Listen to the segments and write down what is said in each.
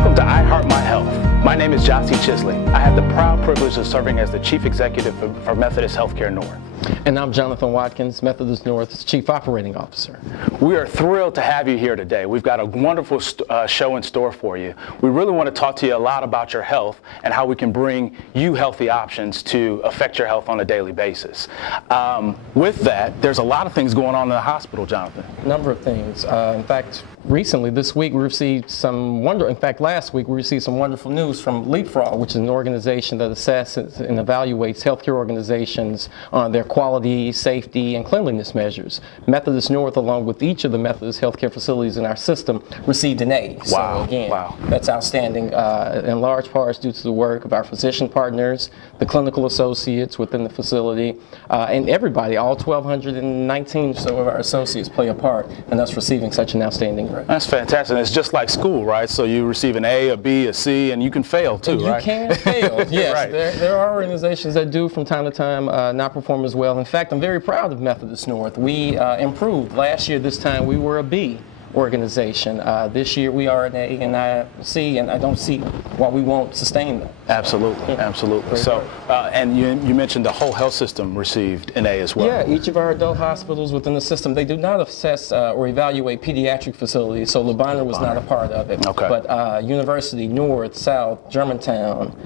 Welcome to I Heart My Health. My name is Gyasi Chisley. I have the proud privilege of serving as the Chief Executive for Methodist Healthcare North. And I'm Jonathan Watkins, Methodist North's Chief Operating Officer. We are thrilled to have you here today. We've got a wonderful show in store for you. We really want to talk to you a lot about your health and how we can bring you healthy options to affect your health on a daily basis. With that, there's a lot of things going on in the hospital, Jonathan. A number of things. In fact, recently, this week, we received last week, we received some wonderful news from Leapfrog, which is an organization that assesses and evaluates healthcare organizations on their quality, safety, and cleanliness measures. Methodist North, along with each of the Methodist healthcare facilities in our system, received an A. Wow. So again, wow. That's outstanding, in large part due to the work of our physician partners, the clinical associates within the facility, and everybody, all 1,219 or so of our associates play a part in us receiving such an outstanding grade. That's fantastic. It's just like school, right? So you receive an A, a B, a C, and you can fail too, and right? You can fail, yes. Right. There are organizations that do from time to time not perform as well. In fact, I'm very proud of Methodist North. We improved. Last year, this time, we were a B organization. This year we are an A and a C, and I don't see why we won't sustain that. Absolutely, absolutely. So, and you mentioned the whole health system received an A as well. Yeah, each of our adult hospitals within the system, they do not assess or evaluate pediatric facilities, so LeBonner was not a part of it. Okay. But University, North, South, Germantown,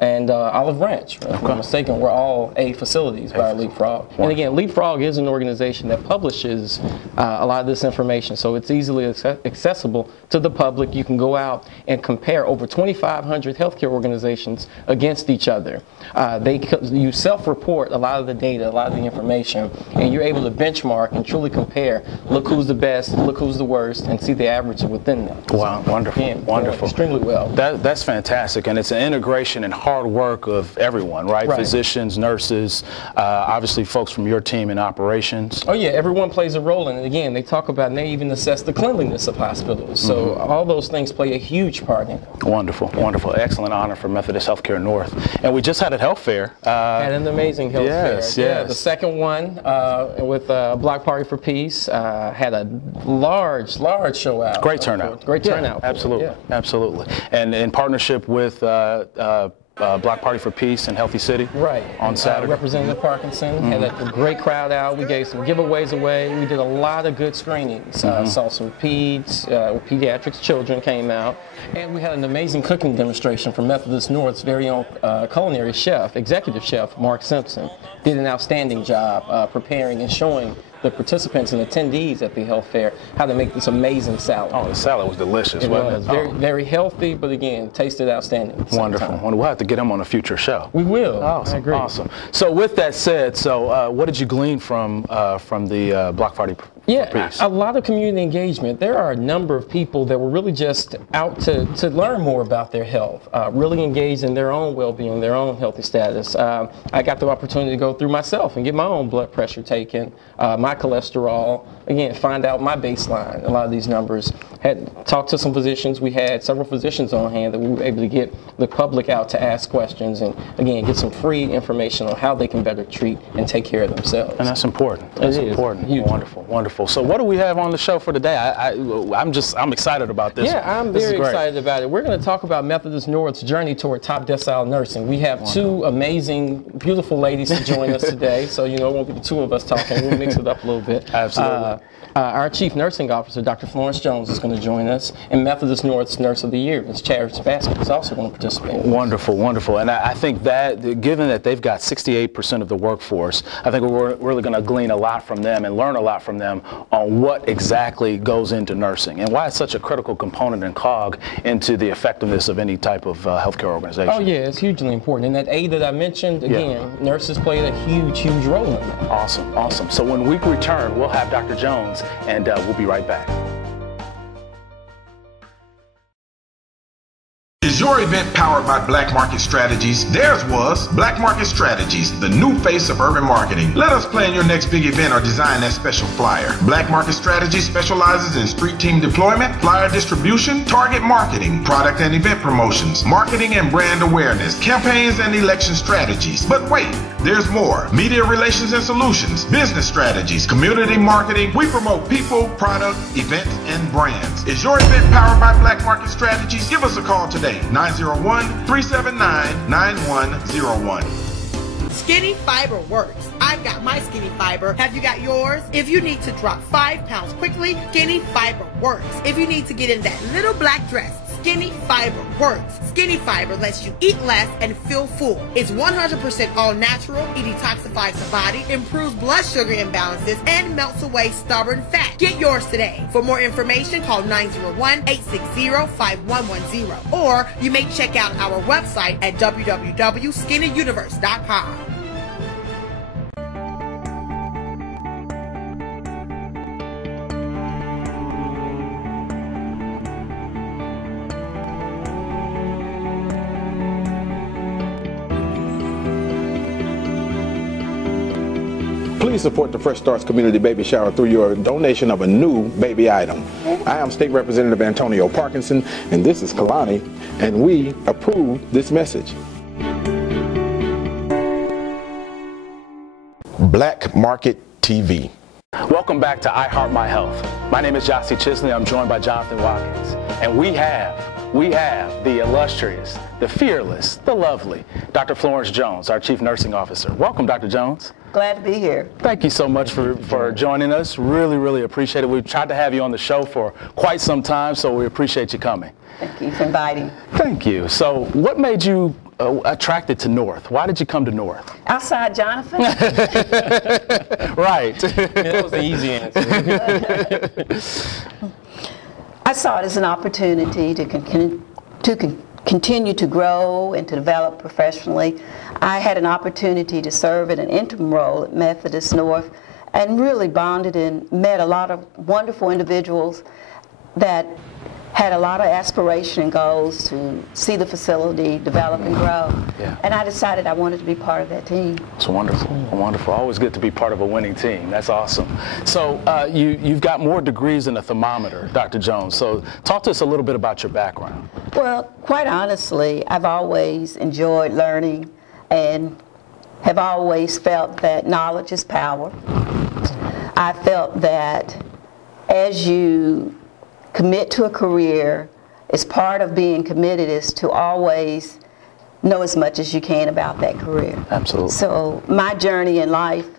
and Olive Branch, if I'm not mistaken, were all A facilities by Leapfrog. Wonderful. And again, Leapfrog is an organization that publishes a lot of this information, so it's easily accessible to the public. You can go out and compare over 2,500 healthcare organizations against each other. You self-report a lot of the data, a lot of the information, and you're able to benchmark and truly compare. Look who's the best, look who's the worst, and see the average within them. Wow, so, wonderful, again, wonderful. Extremely well. That's fantastic, and it's an integration and hard work of everyone, right? Physicians, nurses, obviously folks from your team in operations. Oh yeah, everyone plays a role in it. Again, they talk about, and they even assess the cleanliness of hospitals. So all those things play a huge part in it. Wonderful, wonderful. Excellent honor for Methodist Healthcare North. And we just had a health fair. Had an amazing health fair. Yes. Yeah, the second one with Block Party for Peace had a large show out. Great turnout. Great turnout. Absolutely, absolutely. And in partnership with Block Party for Peace and Healthy City. Right. On Saturday. Representative Parkinson had a great crowd out. We gave some giveaways away. We did a lot of good screenings. Saw some pediatrics children came out. And we had an amazing cooking demonstration from Methodist North's very own culinary chef, executive chef, Mark Simpson. Did an outstanding job preparing and showing the participants and attendees at the health fair how to make this amazing salad. Oh, the salad was delicious, wasn't it? Very, very healthy, but again, tasted outstanding. Wonderful. We'll have to get him on a future show. We will. Awesome. I agree. Awesome. So with that said, what did you glean from the Block Party for Peace? A lot of community engagement. There are a number of people that were really just out to learn more about their health, really engaged in their own well-being, their own healthy status. I got the opportunity to go through myself and get my own blood pressure taken, my cholesterol, again, find out my baseline, a lot of these numbers. Had talked to some physicians. We had several physicians on hand that we were able to get the public out to ask questions and, again, get some free information on how they can better treat and take care of themselves. And that's important. That's important. Huge. Wonderful, wonderful. So what do we have on the show for today? I'm excited about this. Yeah, I'm very excited about it. We're going to talk about Methodist North's journey toward top decile nursing. We have two amazing, beautiful ladies to join us today. So, it won't be the two of us talking. We'll mix it up a little bit. Absolutely. Our Chief Nursing Officer, Dr. Florence Jones, is going to join us, and Methodist North's Nurse of the Year, Ms. Charis Baskin, is also going to participate. Wonderful, wonderful. And I think that, given that they've got 68% of the workforce, I think we're really going to glean a lot from them and learn a lot from them on what exactly goes into nursing and why it's such a critical component and cog into the effectiveness of any type of healthcare organization. Oh, yeah, it's hugely important. And that A that I mentioned, again, nurses played a huge role in that. Awesome, awesome. So when we return, we'll have Dr. Jones, and we'll be right back. Is your event powered by Black Market Strategies? Theirs was Black Market Strategies, the new face of urban marketing. Let us plan your next big event or design that special flyer. Black Market Strategies specializes in street team deployment, flyer distribution, target marketing, product and event promotions, marketing and brand awareness, campaigns and election strategies. But wait, there's more. Media relations and solutions, business strategies, community marketing. We promote people, product, events, and brands. Is your event powered by Black Market Strategies? call today, 901-379-9101. Skinny Fiber works. I've got my Skinny Fiber. Have you got yours? If you need to drop 5 pounds quickly, Skinny Fiber works. If you need to get in that little black dress, Skinny Fiber works. Skinny Fiber lets you eat less and feel full. It's 100% all natural. It detoxifies the body, improves blood sugar imbalances, and melts away stubborn fat. Get yours today. For more information, call 901-860-5110. Or you may check out our website at www.skinnyuniverse.com. Please support the Fresh Starts Community Baby Shower through your donation of a new baby item. I am State Representative Antonio Parkinson, and this is Kalani, and we approve this message. Black Market TV. Welcome back to I Heart My Health. My name is Gyasi Chisley. I'm joined by Jonathan Watkins. And we have the illustrious, the fearless, the lovely Dr. Florence Jones, our Chief Nursing Officer. Welcome, Dr. Jones. Glad to be here. Thank you so much for joining us. Really, really appreciate it. We've tried to have you on the show for quite some time, so we appreciate you coming. Thank you for inviting. Thank you. So what made you attracted to North? Why did you come to North? Outside Jonathan? Right. That was the easy answer. I saw it as an opportunity to continue to grow and to develop professionally. I had an opportunity to serve in an interim role at Methodist North and really bonded and met a lot of wonderful individuals that had a lot of aspiration and goals to see the facility develop and grow. Yeah. And I decided I wanted to be part of that team. It's wonderful, wonderful. Always good to be part of a winning team. That's awesome. So you've got more degrees than a thermometer, Dr. Jones. So talk to us a little bit about your background. Well, quite honestly, I've always enjoyed learning and have always felt that knowledge is power. I felt that as you commit to a career, as part of being committed is to always know as much as you can about that career. Absolutely. So my journey in life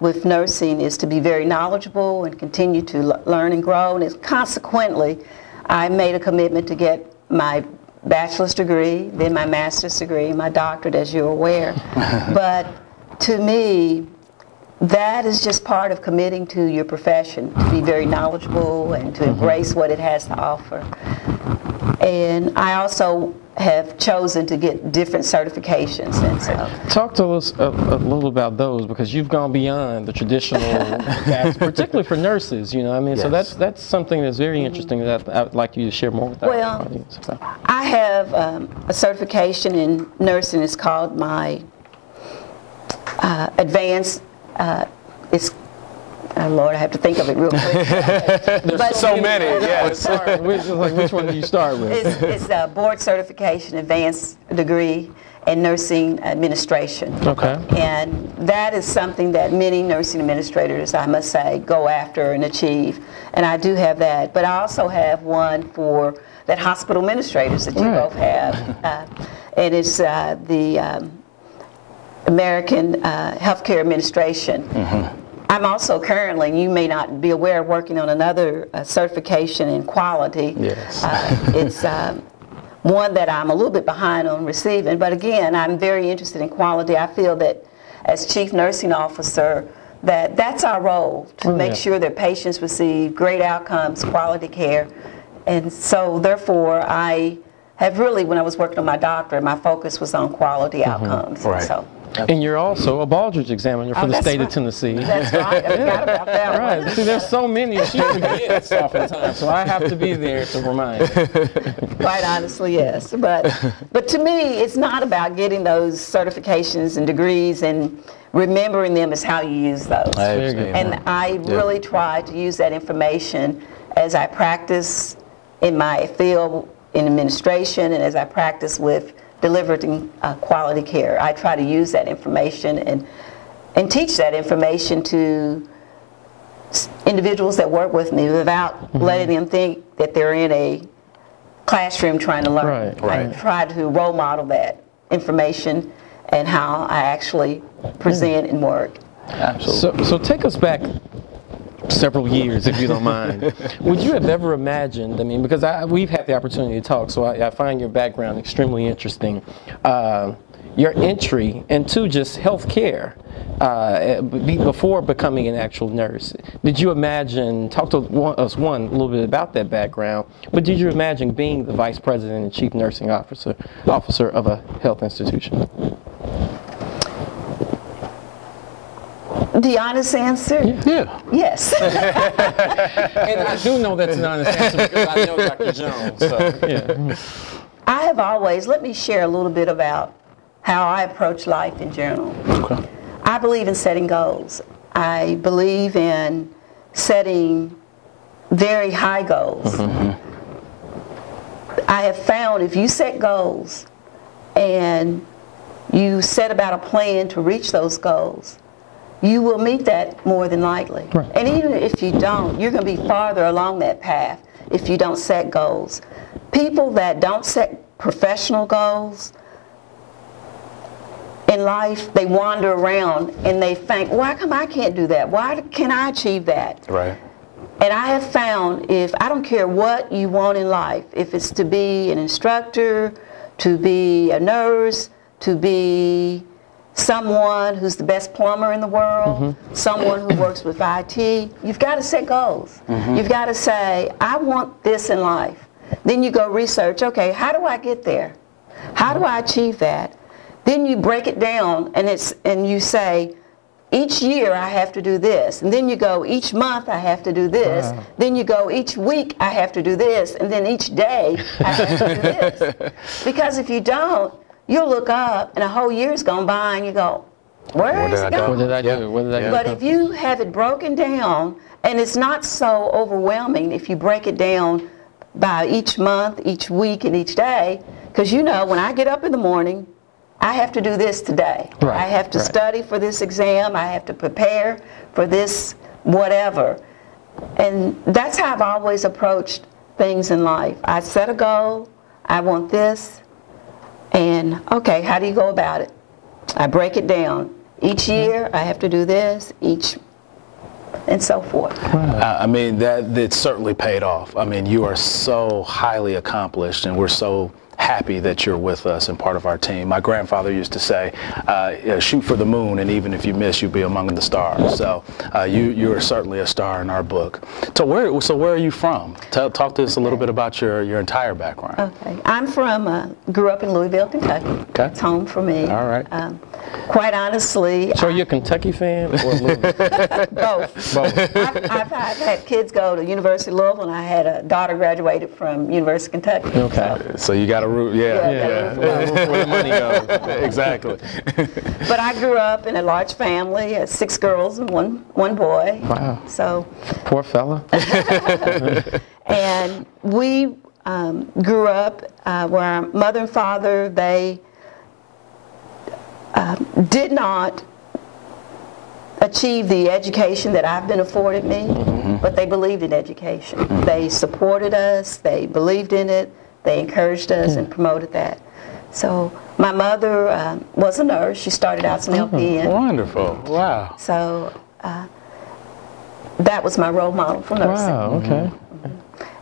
with nursing is to be very knowledgeable and continue to learn and grow. And consequently, I made a commitment to get my bachelor's degree, then my master's degree, my doctorate, as you're aware. But to me, that is just part of committing to your profession, to be very knowledgeable and to embrace what it has to offer. And I also have chosen to get different certifications. And so, talk to us a little about those, because you've gone beyond the traditional paths, particularly for nurses, you know. I mean, yes. So that's something that's very interesting that I'd like you to share more with our audience. So. I have a certification in nursing. It's called my advanced. Lord, I have to think of it real quick. There's so many. Yes. Which one do you start with? It's a board certification, advanced degree in nursing administration. Okay. And that is something that many nursing administrators, I must say, go after and achieve. And I do have that. But I also have one for that hospital administrators that you both have. And it's the American Healthcare Administration. I'm also currently, you may not be aware, working on another certification in quality. Yes. It's one that I'm a little bit behind on receiving, but again, I'm very interested in quality. I feel that as Chief Nursing Officer, that's our role, to make sure that patients receive great outcomes, quality care. And so therefore, I have really, when I was working on my doctorate, my focus was on quality outcomes. Right. So, and you're also a Baldrige examiner for the state of Tennessee. That's right. I forgot about that. Right. See, there's so many. She forgets oftentimes, so I have to be there to remind her. Quite honestly, yes. But to me, it's not about getting those certifications and degrees and remembering them is how you use those. And I really try to use that information as I practice in my field in administration and as I practice with delivering quality care. I try to use that information and teach that information to individuals that work with me without letting them think that they're in a classroom trying to learn. Right. I try to role model that information and how I actually present and work. Absolutely. So take us back several years, if you don't mind. Would you have ever imagined, I mean, because we've had the opportunity to talk, so I find your background extremely interesting. Your entry into just health care before becoming an actual nurse. Did you imagine, talk to us a little bit about that background, but did you imagine being the vice president and chief nursing officer of a health institution? The honest answer? Yeah. Yes. And I do know that's an honest answer because I know Dr. Jones. So, yeah. I have always, let me share a little bit about how I approach life in general. Okay. I believe in setting goals. I believe in setting very high goals. I have found if you set goals and you set about a plan to reach those goals, you will meet that more than likely. Right. And even if you don't, you're going to be farther along that path if you don't set goals. People that don't set professional goals in life, they wander around and they think, why come I can't do that? Why can't I achieve that? Right. And I have found I don't care what you want in life, if it's to be an instructor, to be a nurse, to be someone who's the best plumber in the world, someone who works with IT, you've got to set goals. You've got to say, I want this in life. Then you go research, okay, how do I get there? How do I achieve that? Then you break it down and you say, each year I have to do this. And then you go, each month I have to do this. Wow. Then you go, each week I have to do this. And then each day I have to do this. Because if you don't, you'll look up and a whole year's gone by and you go, where is it going? What did I do? What did I do? But if you have it broken down, and it's not so overwhelming if you break it down by each month, each week, and each day, because you know when I get up in the morning, I have to do this today. Right, I have to study for this exam. I have to prepare for this whatever. And that's how I've always approached things in life. I set a goal. I want this. And, okay, how do you go about it? I break it down. Each year, I have to do this, and so forth. I mean, that certainly paid off. I mean, you are so highly accomplished, and we're so happy that you're with us and part of our team. My grandfather used to say, shoot for the moon, and even if you miss, you'll be among the stars. So you are certainly a star in our book. So where are you from? Talk to us a little bit about your entire background. Okay. I'm from, grew up in Louisville, Kentucky. Okay. It's home for me. All right. Quite honestly. So are you a Kentucky fan or Louisville? Both. I've had kids go to University of Louisville, and I had a daughter graduated from University of Kentucky. Okay. So you got to root, Yeah. Where the money goes. Exactly. But I grew up in a large family, 6 girls and one boy. Wow. So. Poor fella. And we grew up where our mother and father, they did not achieve the education that I've been afforded me, but they believed in education. They supported us, they believed in it, they encouraged us and promoted that. So my mother was a nurse. She started out as an LPN. Wonderful. Wow. So that was my role model for nursing. Wow, okay.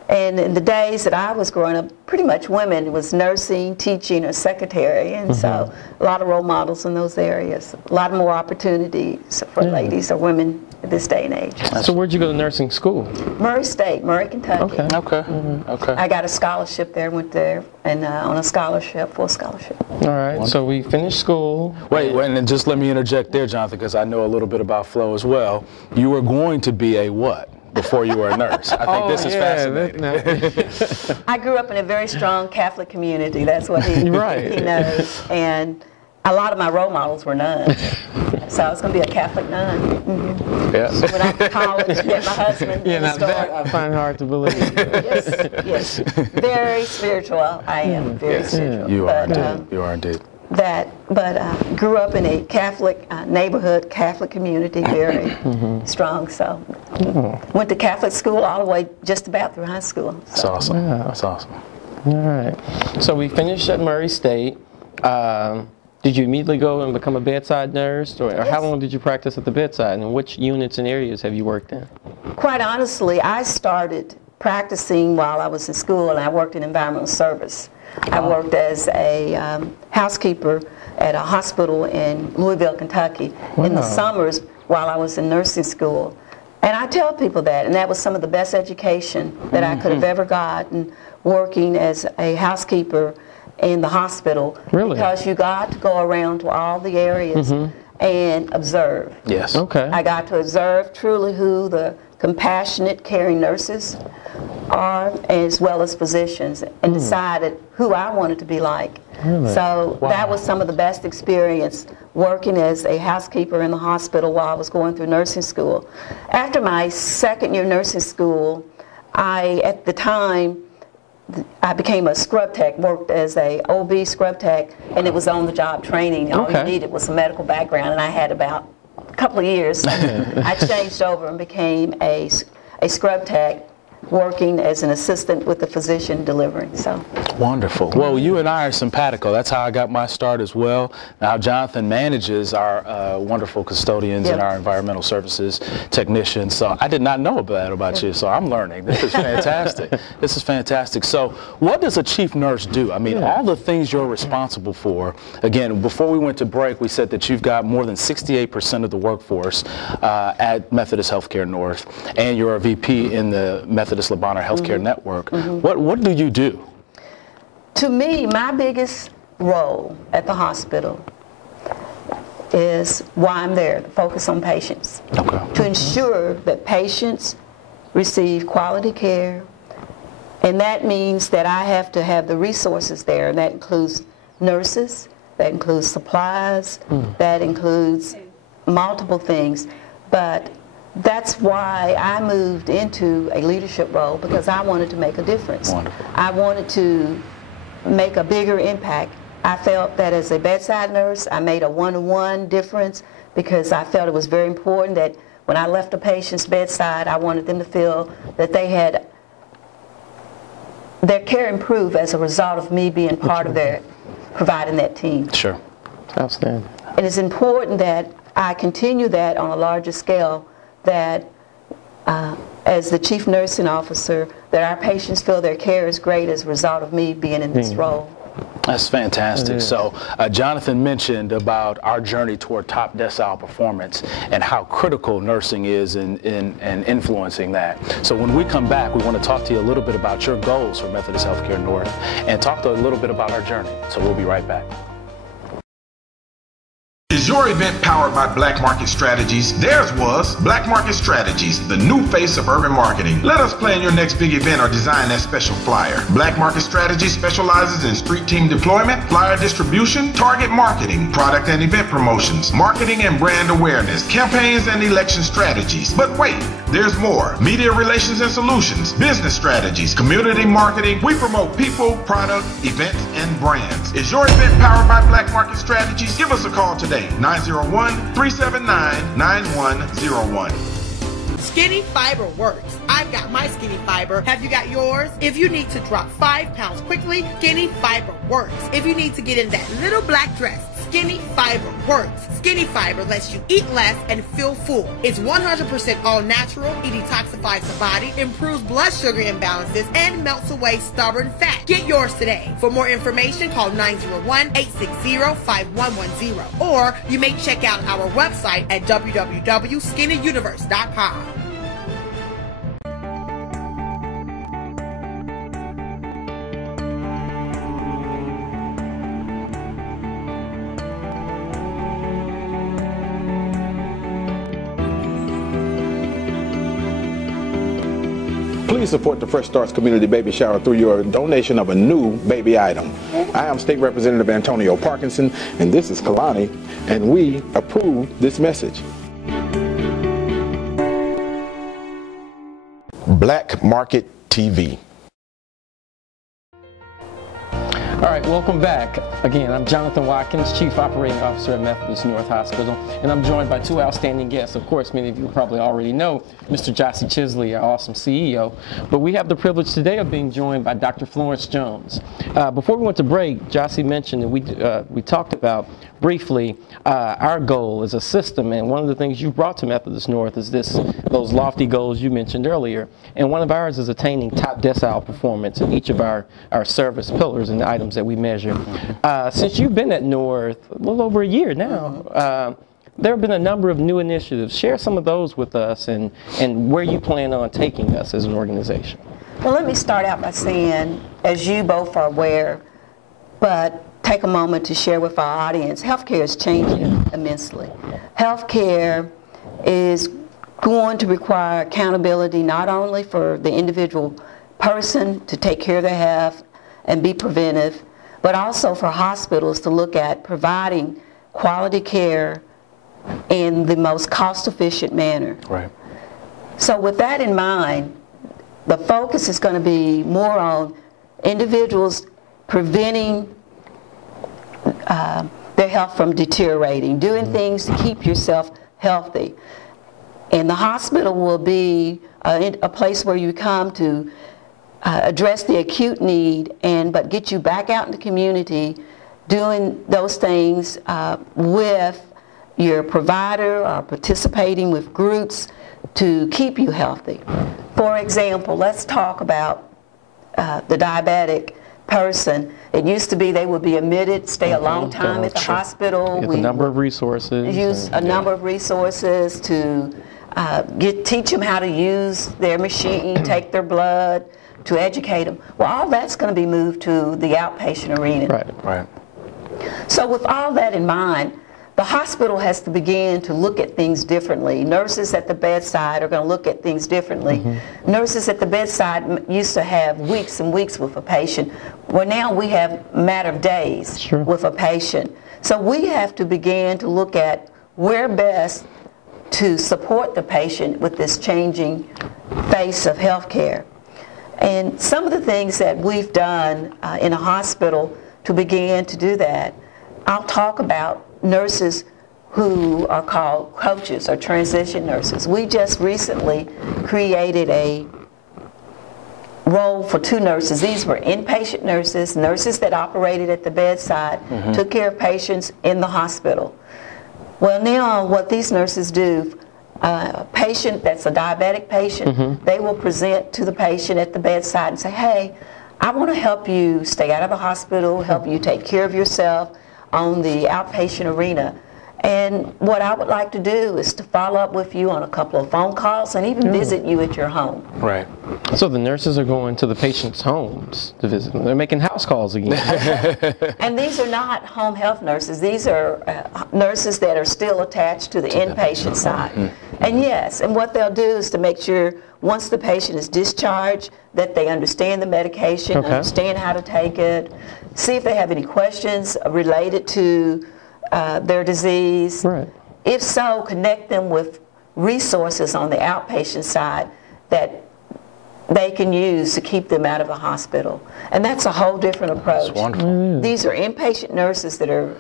And in the days that I was growing up, pretty much women, it was nursing, teaching, or secretary. And so a lot of role models in those areas. A lot more opportunities for ladies or women at this day and age. So where'd you go to nursing school? Murray State, Murray, Kentucky. Okay. Okay. I got a scholarship there, went there, and on a scholarship, full scholarship. All right, so we finished school. Wait, and just let me interject there, Jonathan, because I know a little bit about Flo as well. You were going to be a what before you were a nurse? I think this is fascinating. I grew up in a very strong Catholic community. That's what he knows. And a lot of my role models were nuns. So I was going to be a Catholic nun. Yeah. Went off to college, met my husband. Now that I find hard to believe. Yes. Very spiritual. I am very spiritual. You are indeed. You are indeed. But grew up in a Catholic neighborhood, Catholic community, very strong. So went to Catholic school all the way just about through high school. So. That's awesome. Yeah. That's awesome. All right. So we finished at Murray State. Did you immediately go and become a bedside nurse, or Yes. how long did you practice at the bedside, and which units and areas have you worked in? Quite honestly, I started practicing while I was in school, and I worked in environmental service. I worked as a housekeeper at a hospital in Louisville, Kentucky, in the summers while I was in nursing school. And I tell people that, and that was some of the best education that I could have ever gotten, working as a housekeeper in the hospital. Really? Because you got to go around to all the areas and observe. Yes. Okay. I got to observe truly who the compassionate, caring nurses are, as well as physicians, and decided who I wanted to be like. Really? So that was some of the best experience, working as a housekeeper in the hospital while I was going through nursing school. After my second year nursing school, at the time, I became a scrub tech, worked as a OB scrub tech, and it was on-the-job training. All you needed was a medical background, and I had about a couple of years. I changed over and became a scrub tech, working as an assistant with the physician delivering. So wonderful. Well, you and I are simpatico. That's how I got my start as well. Now, Jonathan manages our wonderful custodians and our environmental services technicians. So I did not know that about you. So I'm learning. This is fantastic. This is fantastic. So what does a chief nurse do? I mean, all the things you're responsible for. Again, before we went to break, we said that you've got more than 68% of the workforce at Methodist Healthcare North, and you're a VP in the Methodist Labana Healthcare Network. What do you do? To me, my biggest role at the hospital is why I'm there, to focus on patients. To ensure that patients receive quality care, and that means that I have to have the resources there, and that includes nurses, that includes supplies, that includes multiple things. But that's why I moved into a leadership role, because I wanted to make a difference. Wonderful. I wanted to make a bigger impact. I felt that as a bedside nurse, I made a one-to-one difference, because I felt it was very important that when I left a patient's bedside, I wanted them to feel that they had their care improved as a result of me being part of their providing that team. Sure. Outstanding. It is important that I continue that on a larger scale, that as the chief nursing officer, that our patients feel their care is great as a result of me being in this role. That's fantastic. So Jonathan mentioned about our journey toward top decile performance and how critical nursing is in influencing that. So when we come back, we want to talk to you a little bit about your goals for Methodist Healthcare North and talk to a little bit about our journey. So we'll be right back. Is your event powered by Black Market Strategies? Theirs was Black Market Strategies, the new face of urban marketing. Let us plan your next big event or design that special flyer. Black Market Strategies specializes in street team deployment, flyer distribution, target marketing, product and event promotions, marketing and brand awareness, campaigns and election strategies. But wait, there's more. Media relations and solutions, business strategies, community marketing. We promote people, product, events, and brands. Is your event powered by Black Market Strategies? Give us a call today. 901-379-9101. Skinny Fiber works. I've got my Skinny Fiber. Have you got yours? If you need to drop 5 pounds quickly, Skinny Fiber works. If you need to get in that little black dress, Skinny Fiber works. Skinny Fiber lets you eat less and feel full. It's 100% all natural. It detoxifies the body, improves blood sugar imbalances, and melts away stubborn fat. Get yours today. For more information, call 901-860-5110. Or you may check out our website at www.skinnyuniverse.com. Please support the Fresh Starts Community Baby Shower through your donation of a new baby item. I am State Representative Antonio Parkinson, and this is Kalani, and we approve this message. Black Market TV. All right, welcome back. Again, I'm Jonathan Watkins, Chief Operating Officer at Methodist North Hospital, and I'm joined by two outstanding guests. Of course, many of you probably already know Mr. Gyasi Chisley, our awesome CEO, but we have the privilege today of being joined by Dr. Florence Jones. Before we went to break, Gyasi mentioned, and we talked about briefly our goal as a system, and one of the things you brought to Methodist North is those lofty goals you mentioned earlier, and one of ours is attaining top decile performance in each of our service pillars and the items that we measure. Since you've been at North a little over a year now, there have been a number of new initiatives. Share some of those with us and where you plan on taking us as an organization. Well, let me start out by saying, as you both are aware, but take a moment to share with our audience, healthcare is changing immensely. Healthcare is going to require accountability not only for the individual person to take care of their health and be preventive, but also for hospitals to look at providing quality care in the most cost-efficient manner. Right. So with that in mind, the focus is going to be more on individuals preventing their health from deteriorating, doing things to keep yourself healthy. And the hospital will be a place where you come to address the acute need, but get you back out in the community doing those things with your provider or participating with groups to keep you healthy. For example, let's talk about the diabetic person. It used to be they would be admitted, stay a long time at the hospital. We a number of resources. Use a number of resources to teach them how to use their machine, take their blood, to educate them. Well, all that's going to be moved to the outpatient arena. Right. Right. So with all that in mind, the hospital has to begin to look at things differently. Nurses at the bedside are going to look at things differently. Nurses at the bedside used to have weeks and weeks with a patient. Well, now we have a matter of days with a patient. So we have to begin to look at where best to support the patient with this changing face of healthcare. And some of the things that we've done in a hospital to begin to do that, I'll talk about nurses who are called coaches or transition nurses. We just recently created a role for 2 nurses. These were inpatient nurses, nurses that operated at the bedside, took care of patients in the hospital. Well, now what these nurses do, a patient that's a diabetic patient, they will present to the patient at the bedside and say, hey, I want to help you stay out of the hospital, help you take care of yourself on the outpatient arena. And what I would like to do is to follow up with you on a couple of phone calls and even visit you at your home. Right. So the nurses are going to the patients' homes to visit them. They're making house calls again. And these are not home health nurses. These are nurses that are still attached to the inpatient side. And yes, and what they'll do is to make sure once the patient is discharged that they understand the medication, understand how to take it, see if they have any questions related to their disease. Right. If so, connect them with resources on the outpatient side that they can use to keep them out of a hospital. And that's a whole different approach. That's wonderful. These are inpatient nurses that are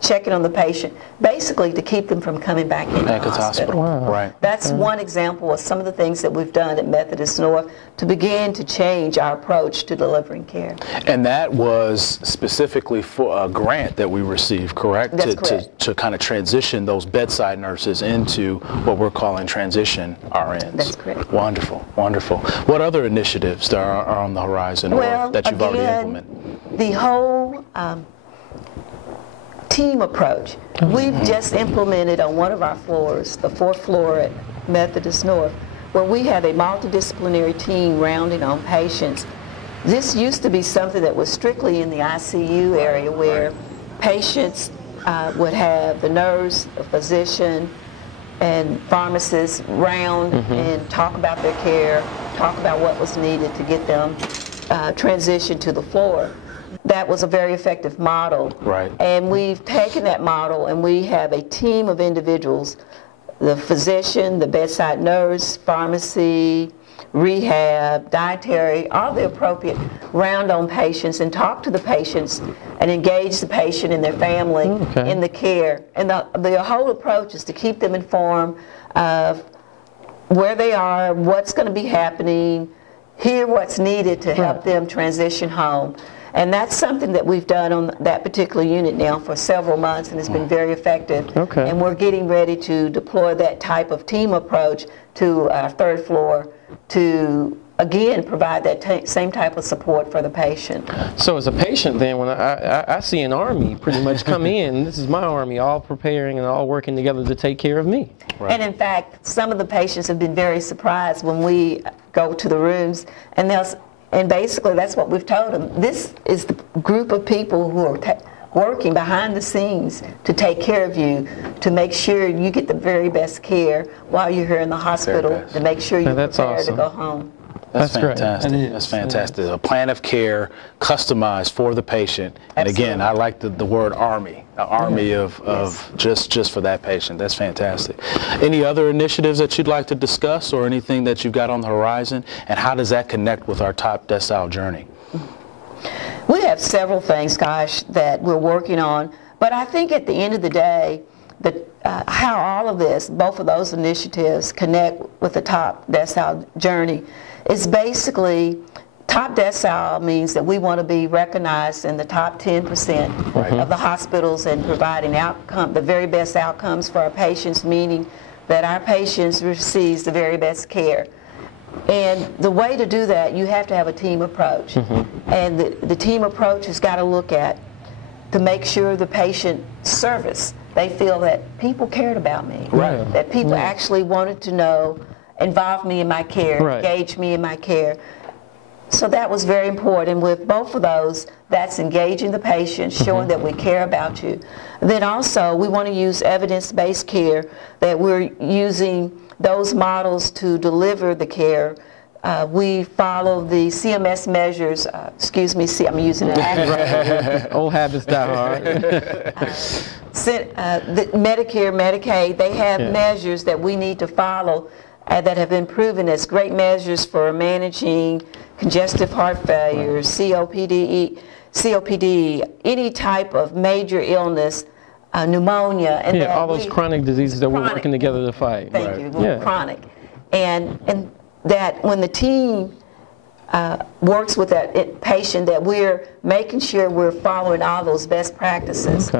checking on the patient, basically to keep them from coming back into the hospital. Wow. Right. That's one example of some of the things that we've done at Methodist North to begin to change our approach to delivering care. And that was specifically for a grant that we received, correct? That's correct. To kind of transition those bedside nurses into what we're calling transition RNs. That's correct. Wonderful, wonderful. What other initiatives are on the horizon or that you've already implemented? The whole team approach. We've just implemented on one of our floors, the 4th floor at Methodist North, where we have a multidisciplinary team rounding on patients. This used to be something that was strictly in the ICU area where patients would have the nurse, the physician, and pharmacists round and talk about their care, talk about what was needed to get them transitioned to the floor. That was a very effective model. Right. And we've taken that model and we have a team of individuals the physician, the bedside nurse, pharmacy, rehab, dietary, all the appropriate round on patients and talk to the patients and engage the patient and their family in the care. And the whole approach is to keep them informed of where they are, what's going to be happening, hear what's needed to help them transition home. And that's something that we've done on that particular unit now for several months, and it's been very effective. And we're getting ready to deploy that type of team approach to our third floor to, again, provide that same type of support for the patient. So as a patient then, when I see an army pretty much come in, this is my army, all preparing and all working together to take care of me. And in fact, some of the patients have been very surprised when we go to the rooms, and basically that's what we've told them. This is the group of people who are working behind the scenes to take care of you, to make sure you get the very best care while you're here in the hospital, to make sure you're prepared to go home. That's fantastic. That's fantastic. A plan of care customized for the patient. And again, I like the word army, an army of just for that patient. That's fantastic. Any other initiatives that you'd like to discuss or anything that you've got on the horizon? And how does that connect with our top decile journey? We have several things, gosh, that we're working on. But I think at the end of the day, how all of this, both of those initiatives connect with the top decile journey is basically, top decile means that we want to be recognized in the top 10% of the hospitals and providing the very best outcomes for our patients, meaning that our patients receive the very best care. And the way to do that, you have to have a team approach. And the team approach has got to look at to make sure the patient service, they feel that people cared about me, that people actually wanted to know, involve me in my care, engage me in my care. So that was very important. With both of those, that's engaging the patient, showing that we care about you. Then also, we want to use evidence-based care, that we're using those models to deliver the care. We follow the CMS measures, excuse me, I'm using an acronym. Old habits die hard. The Medicare, Medicaid, they have measures that we need to follow that have been proven as great measures for managing congestive heart failure, COPD, any type of major illness, pneumonia. And all those chronic diseases that we're working together to fight. Thank you, chronic. And that when the team works with that patient, that we're making sure we're following all those best practices.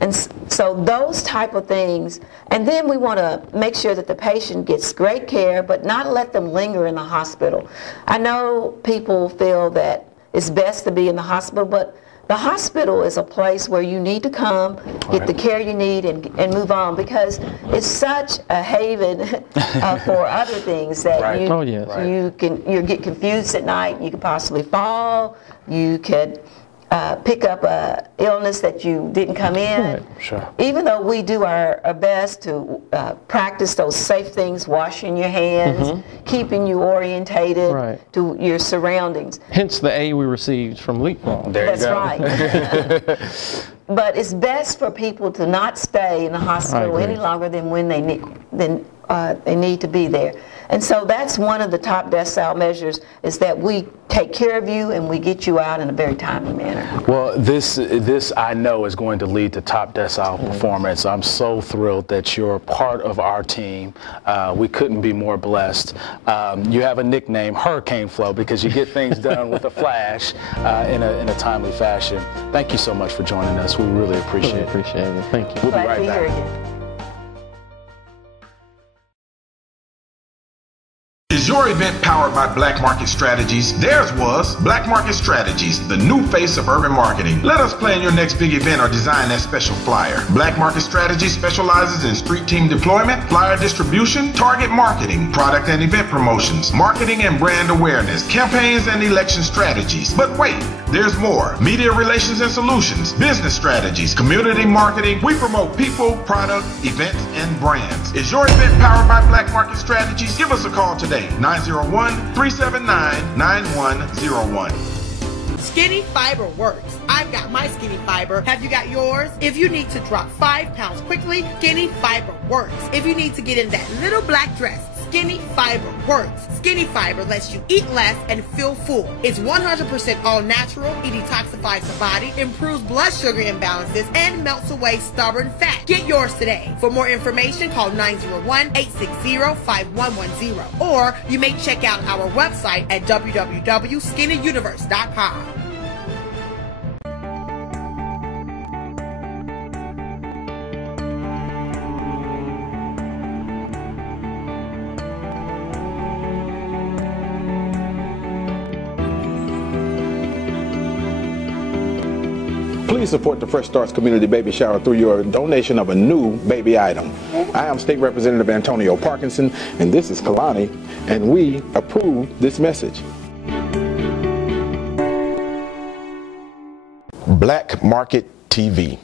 And so those type of things, and then we want to make sure that the patient gets great care, but not let them linger in the hospital. I know people feel that it's best to be in the hospital, but the hospital is a place where you need to come, get the care you need, and move on, because it's such a haven for other things that you get confused at night, you could possibly fall, you could pick up a illness that you didn't come in. Even though we do our best to practice those safe things, washing your hands, keeping you orientated to your surroundings. Hence the A we received from Leapfrog. That's right. But it's best for people to not stay in the hospital any longer than when they need to be there. And so that's one of the top decile measures, is that we take care of you and we get you out in a very timely manner. Well, this I know is going to lead to top decile performance. I'm so thrilled that you're part of our team. We couldn't be more blessed. You have a nickname, Hurricane Flow, because you get things done with a flash in a timely fashion. Thank you so much for joining us. We really appreciate it. Thank you. We'll be right back. Is your event powered by Black Market Strategies? Theirs was Black Market Strategies, the new face of urban marketing. Let us plan your next big event or design that special flyer. Black Market Strategies specializes in street team deployment, flyer distribution, target marketing, product and event promotions, marketing and brand awareness, campaigns and election strategies. But wait, there's more. Media relations and solutions, business strategies, community marketing. We promote people, product, events, and brands. Is your event powered by Black Market Strategies? Give us a call today. 901-379-9101. Skinny Fiber works. I've got my Skinny Fiber. Have you got yours? If you need to drop 5 pounds quickly, Skinny Fiber works. If you need to get in that little black dress, Skinny Fiber works. Skinny Fiber lets you eat less and feel full. It's 100% all natural. It detoxifies the body, improves blood sugar imbalances, and melts away stubborn fat. Get yours today. For more information, call 901-860-5110. Or you may check out our website at www.skinnyuniverse.com. Please support the Fresh Starts Community Baby Shower through your donation of a new baby item. I am State Representative Antonio Parkinson, and this is Kalani, and we approve this message. Black Market TV.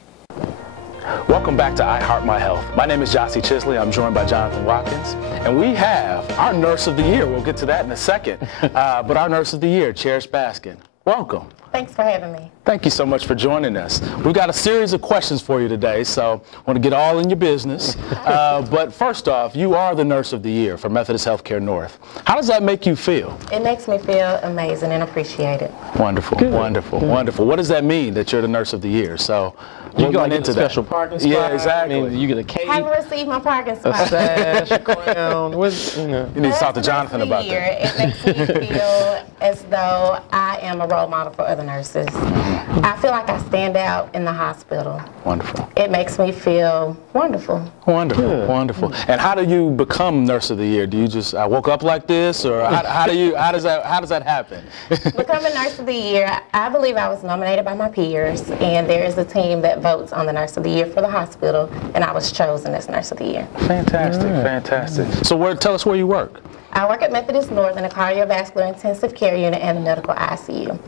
Welcome back to I Heart My Health. My name is Gyasi Chisley. I'm joined by Jonathan Watkins, and we have our Nurse of the Year. We'll get to that in a second. But our Nurse of the Year, Charis Baskin. Welcome. Thanks for having me. Thank you so much for joining us. We've got a series of questions for you today, so I want to get all in your business. But first off, you are the Nurse of the Year for Methodist Healthcare North. How does that make you feel? It makes me feel amazing and appreciated. Wonderful, wonderful, wonderful. What does that mean that you're the Nurse of the Year? So you got into that special parking spot. Yeah, exactly. I mean, you get a cake. I haven't received my parking spot. A sash, a crown. You need to talk to Jonathan about that. It makes me feel as though I am a role model for other nurses. I feel like I stand out in the hospital. Wonderful. It makes me feel wonderful. Wonderful, wonderful. And how do you become Nurse of the Year? Do you just woke up like this, or how does that happen? Becoming Nurse of the Year, I believe I was nominated by my peers, and there is a team that votes on the Nurse of the Year for the hospital, and I was chosen as Nurse of the Year. Fantastic, fantastic. So tell us where you work. I work at Methodist North in the cardiovascular intensive care unit and the medical ICU.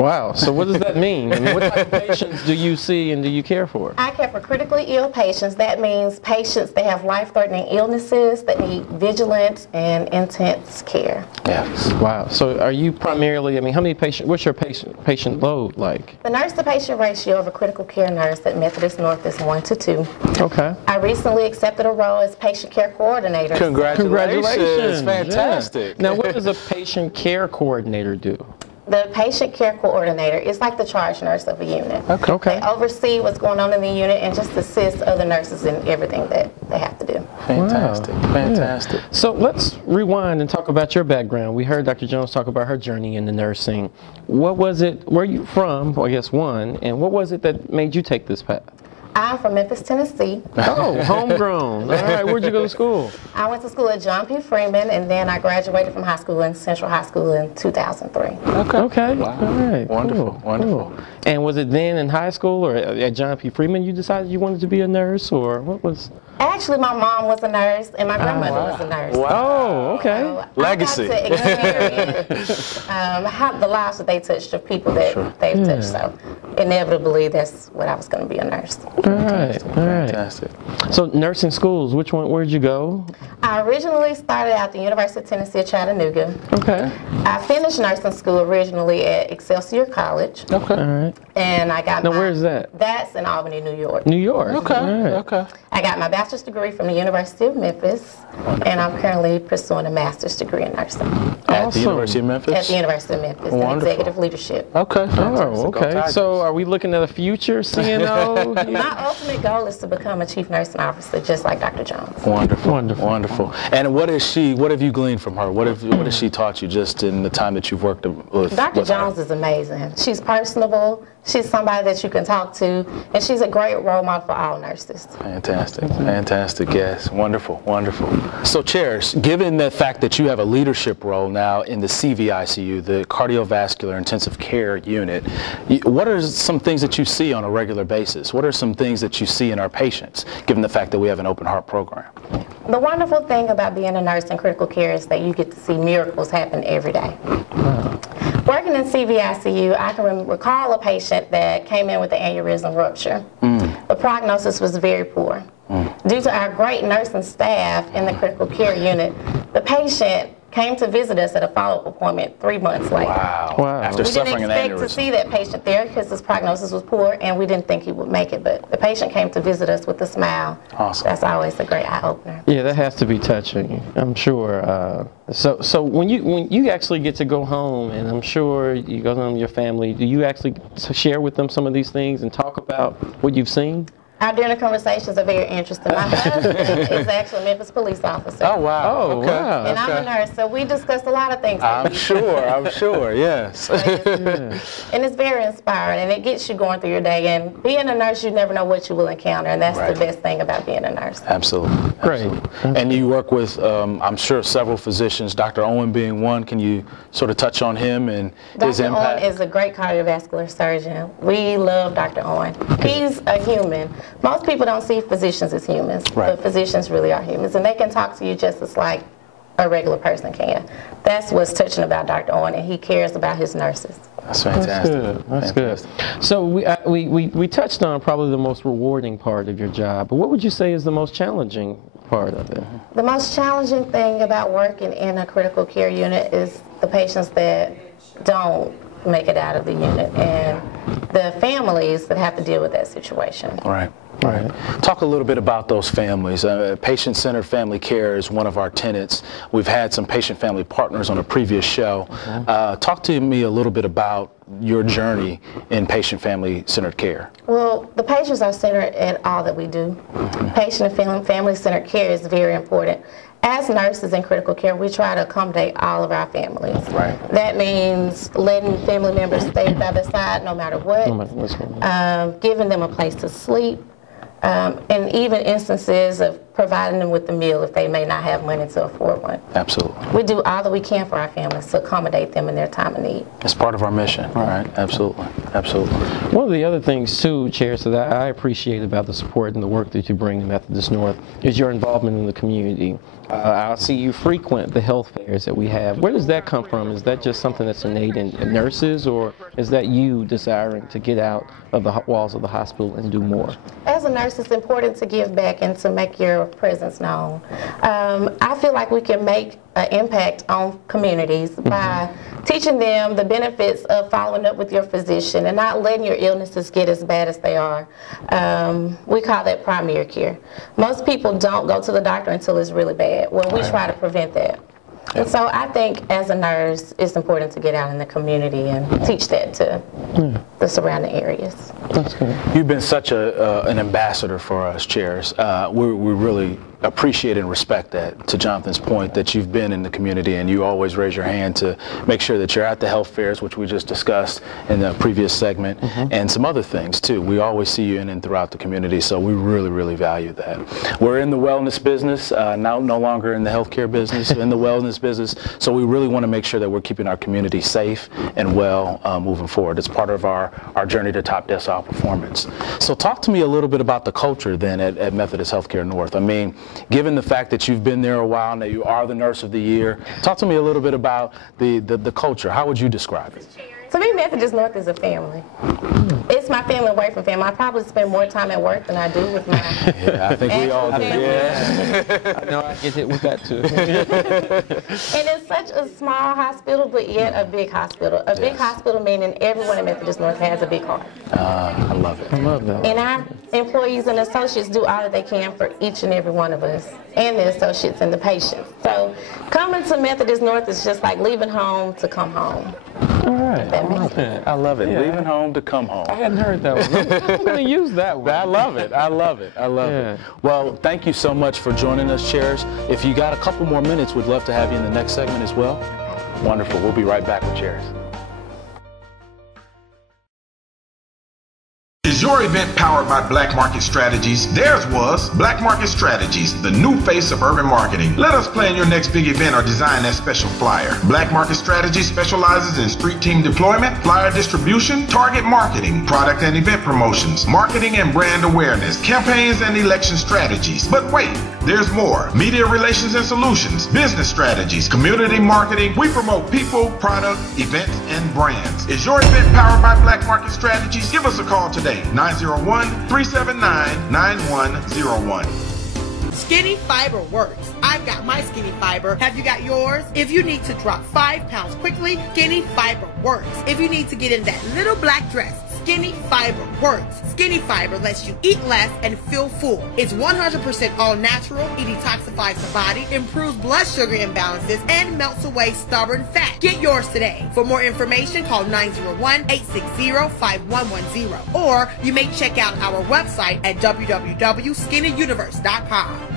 Wow. So what does that mean? I mean, what type of patients do you see and do you care for? I care for critically ill patients. That means patients that have life-threatening illnesses that need vigilant and intense care. Yes. Wow. So are you primarily, I mean, how many patients, what's your patient load like? The nurse-to-patient ratio of a critical care nurse at Methodist North is 1:2. Okay. I recently accepted a role as patient care coordinator. Congratulations. Fantastic. Yeah. Now, what does a patient care coordinator do? The patient care coordinator is like the charge nurse of a unit. Okay. They oversee what's going on in the unit and just assist other nurses in everything that they have to do. Fantastic. Wow. Fantastic. Yeah. So let's rewind and talk about your background. We heard Dr. Jones talk about her journey into nursing. What was it, where are you from, I guess one, and what was it that made you take this path? I'm from Memphis, Tennessee. Oh, homegrown. All right, where'd you go to school? I went to school at John P. Freeman, and then I graduated from high school in Central High School in 2003. Okay. Wow. All right. Wonderful. Cool. Wonderful. Cool. And was it then in high school or at John P. Freeman you decided you wanted to be a nurse, or what was? Actually, my mom was a nurse, and my grandmother was a nurse. Wow. Oh, okay. So Legacy. I got to experience how the lives that they touched, the people that they've touched. So inevitably, that's what I was going to be, a nurse. All right. All right. Fantastic. So nursing schools, which one? Where'd you go? I originally started at the University of Tennessee at Chattanooga. Okay. I finished nursing school originally at Excelsior College. Okay. All right. And I got Now, where's that? That's in Albany, New York. New York. Okay. All right. Okay. I got my bachelor's degree from the University of Memphis, and I'm currently pursuing a master's degree in nursing At the University of Memphis? at the University of Memphis in Wonderful. executive leadership. Okay. Oh, okay. So are we looking at a future CNO? My ultimate goal is to become a chief nursing officer, just like Dr. Jones. Wonderful. Wonderful. Wonderful. And what have you gleaned from her? What has she taught you just in the time that you've worked with Dr. Jones is amazing. She's personable. She's somebody that you can talk to, and she's a great role model for all nurses. Fantastic, fantastic, yes, wonderful, wonderful. So Charis, given the fact that you have a leadership role now in the CVICU, the Cardiovascular Intensive Care Unit, what are some things that you see on a regular basis? What are some things that you see in our patients, given the fact that we have an open heart program? The wonderful thing about being a nurse in critical care is that you get to see miracles happen every day. Working in CVICU, I can recall a patient that came in with an aneurysm rupture. The prognosis was very poor. Due to our great nursing staff in the critical care unit, the patient came to visit us at a follow-up appointment 3 months later. Wow. After We didn't suffering an expect to aneurysm. see that patient there because his prognosis was poor, and we didn't think he would make it. But the patient came to visit us with a smile. Awesome. That's always a great eye-opener. Yeah, that has to be touching, I'm sure. So when you actually get to go home, and I'm sure you go home to your family, do you actually share with them some of these things and talk about what you've seen? Our dinner conversations are very interesting. My husband is actually a Memphis police officer. Oh, wow. Oh, Okay. wow. And I'm a nurse, so we discussed a lot of things. I'm sure, yes. And it's very inspiring, and it gets you going through your day. And being a nurse, you never know what you will encounter, and that's Right. the best thing about being a nurse. Absolutely. Great. And you work with, I'm sure, several physicians, Dr. Owen being one. Can you sort of touch on him and his Dr. impact? Owen is a great cardiovascular surgeon. We love Dr. Owen. He's a human. Most people don't see physicians as humans, Right. but physicians really are humans, and they can talk to you just as like a regular person can. That's what's touching about Dr. Owen, and he cares about his nurses. That's fantastic. That's good. So we touched on probably the most rewarding part of your job, but what would you say is the most challenging part of it? The most challenging thing about working in a critical care unit is the patients that don't make it out of the unit and the families that have to deal with that situation. Right. Talk a little bit about those families. Patient-centered family care is one of our tenets. We've had some patient-family partners on a previous show. Talk to me a little bit about your journey in patient-family-centered care. Well, the patients are centered in all that we do. Patient and family-centered care is very important. As nurses in critical care, we try to accommodate all of our families. Right. That means letting family members stay by their side no matter what, No matter what's going on. giving them a place to sleep, and even instances of providing them with a meal if they may not have money to afford one. Absolutely. We do all that we can for our families to accommodate them in their time of need. It's part of our mission, right? Absolutely. One of the other things too, Charis, that I appreciate about the support and the work that you bring to Methodist North is your involvement in the community. I see you frequent the health fairs that we have. Where does that come from? Is that just something that's innate in nurses, or is that you desiring to get out of the walls of the hospital and do more? As a nurse, it's important to give back and to make your presence known. I feel like we can make an impact on communities by teaching them the benefits of following up with your physician and not letting your illnesses get as bad as they are. We call that primary care. Most people don't go to the doctor until it's really bad. Well, we try to prevent that. And so I think as a nurse, it's important to get out in the community and teach that to the surrounding areas. That's good. You've been such an ambassador for us, Charis. We really appreciate and respect that, to Jonathan's point, that you've been in the community and you always raise your hand to make sure that you're at the health fairs, which we just discussed in the previous segment, and some other things too. We always see you in and throughout the community, so we really, really value that. We're in the wellness business, now no longer in the healthcare business, in the wellness business, so we really want to make sure that we're keeping our community safe and well moving forward. It's part of our journey to top decile performance. So talk to me a little bit about the culture then at Methodist Healthcare North. I mean, given the fact that you've been there a while now, you are the Nurse of the Year. Talk to me a little bit about the culture. How would you describe it? To me, Methodist North is a family. It's my family away from family. I probably spend more time at work than I do with my Yeah, I think we all do. family. Yeah. I know I get hit with that too. And it's such a small hospital, but yet a big hospital. A big hospital meaning everyone at Methodist North has a big heart. I love it. I love that. And our employees and associates do all that they can for each and every one of us, and the associates and the patients. So coming to Methodist North is just like leaving home to come home. All right. That makes sense. I love it. Yeah. Leaving home to come home. I hadn't heard that one. I'm going to use that one. I love it. I love it. I love it. Well, thank you so much for joining us, Charis. If you got a couple more minutes, we'd love to have you in the next segment as well. Wonderful. We'll be right back with Charis. Is your event powered by Black Market Strategies? Theirs was Black Market Strategies, the new face of urban marketing. Let us plan your next big event or design that special flyer. Black Market Strategies specializes in street team deployment, flyer distribution, target marketing, product and event promotions, marketing and brand awareness, campaigns and election strategies. But wait, there's more. Media relations and solutions, business strategies, community marketing. We promote people, product, events, and brands. Is your event powered by Black Market Strategies? Give us a call today. 901-379-9101. Skinny fiber works. I've got my Skinny Fiber. Have you got yours? If you need to drop 5 pounds quickly, Skinny Fiber works. If you need to get in that little black dress, Skinny Fiber works. Skinny Fiber lets you eat less and feel full. It's 100% all natural. It detoxifies the body, improves blood sugar imbalances, and melts away stubborn fat. Get yours today. For more information, call 901-860-5110. Or you may check out our website at www.skinnyuniverse.com.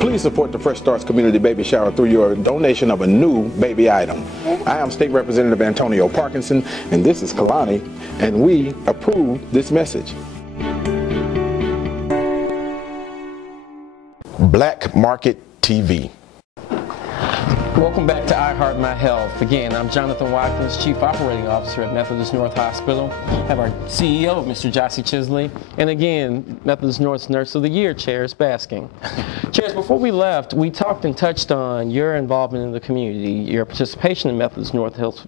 Please support the Fresh Starts Community Baby Shower through your donation of a new baby item. I am State Representative Antonio Parkinson, and this is Kalani, and we approve this message. Black Market TV. Welcome back to I Heart My Health. Again, I'm Jonathan Watkins, Chief Operating Officer at Methodist North Hospital. I have our CEO, Mr. Gyasi Chisley, and again, Methodist North's Nurse of the Year, Charis Baskin. Charis, before we left, we talked and touched on your involvement in the community, your participation in Methodist North's health